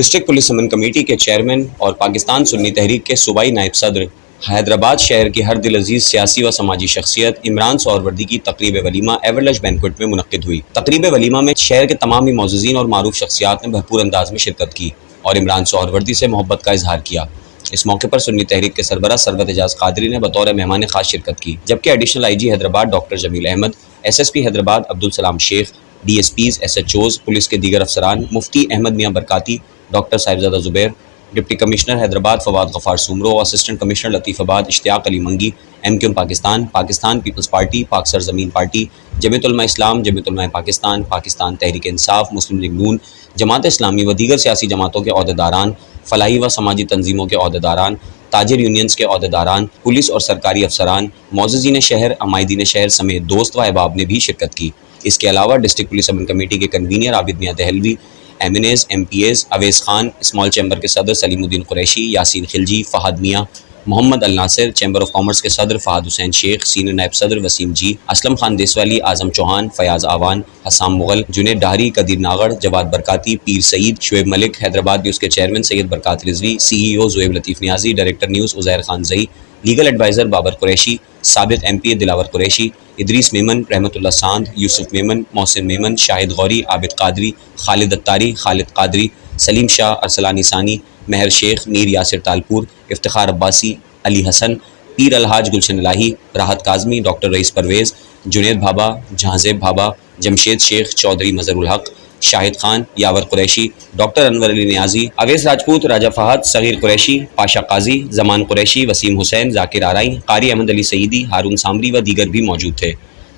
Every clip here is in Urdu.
ڈسٹرکٹ پولیس سمن کمیٹی کے چیئرمین اور پاکستان سنی تحریک کے صوبائی نائب صدر حیدرآباد شہر کی ہر دل عزیز سیاسی و سماجی شخصیت عمران سہروردی کی تقریب ولیمہ ایورلج بینکوٹ میں منعقد ہوئی۔ تقریب ولیمہ میں شہر کے تمام ہی معززین اور معروف شخصیات نے بھرپور انداز میں شرکت کی اور عمران سہروردی سے محبت کا اظہار کیا۔ اس موقع پر سنی تحریک کے سربراہ سرورت اعجاز قادری نے بطور مہمان خاص شرکت کی، جبکہ additional I G Hyderabad doctor Jamil Ahmed, S S P Hyderabad Abdul Salam Sheikh, D S Ps, S H Os, police کے دیگر افسران، Mufti Ahmed Mian Barkati, doctor Sahibzada Zubair, deputy commissioner Hyderabad Fawad Ghaffar Soomro, assistant commissioner Latifabad Ishtiaq Ali Mangi, M Q M Pakistan, Pakistan Peoples Party, Pak Sarzameen party, جمعیت علماء اسلام، جمعیت علماء پاکستان، پاکستان تحریک انصاف، مسلم لیگ نون، جماعت اسلامی و دیگر سیاسی جماعتوں کے عہدیداران، فلاحی و سماجی تنظیموں کے عہدیداران، تاجر یونینز کے عہدیداران، پولیس اور سرکاری افسران، معززین شہر، عمائدین شہر سمیت دوست و احباب نے بھی شرکت کی۔ اس کے علاوہ ڈسٹرکٹ پولیس سمن کمیٹی کے convener Abid Mian Dehlvi, MNAs, MPAs, Owais Khan, small chamber کے صدر Saleemuddin Qureshi, Yasin Khilji, Fahad Mian, Muhammad Alnasir, chamber of commerce کے صدر فہد حسین شیخ، سینئر نائب صدر وسیم جی، اسلم خان دیسوالی، اعظم چوہان، فیاض آوان، حسام مغل، جنید ڈہری، قدیر ناغڑ، جواد برکاتی، پیر سعید، شعیب ملک، حیدرآباد نیوز کے چیئرمین سید Barkat Rizvi, C E O Zohaib Latif Niazi, director news Uzair Khanzai, legal adviser Babar Qureshi, سابق M P A Dilawar Qureshi, Idrees Memon, Rehmatullah ساندھ، یوسف میمن، محسن میمن، شاہد غوری، عابد قادری، خالد اتاری، خالد قادری، سلیم شاہ، ارسلان ثانی، مہر شیخ، میر یاسر تالپور، افتخار عباسی، علی حسن، پیر الحاج گلشن الہی، راحت کاظمی، ڈاکٹر رئیس پرویز، جنید بھابا، جہانزیب بھابا، جمشید شیخ، چودھری مظہر الحق، شاہد خان، یاور قریشی، ڈاکٹر انور علی نیازی، اویس راجپوت، راجہ فہد، صغیر قریشی، پاشا قاضی، زمان قریشی، وسیم حسین، ذاکر آرائی، قاری احمد علی سعیدی، ہارون سامری و دیگر بھی موجود تھے۔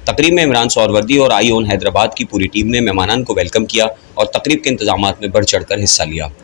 تقریب میں عمران سہروردی اور آئی اون حیدرآباد کی پوری ٹیم نے مہمانان کو ویلکم کیا اور تقریب کے انتظامات میں بڑھ چڑھ کر حصہ لیا۔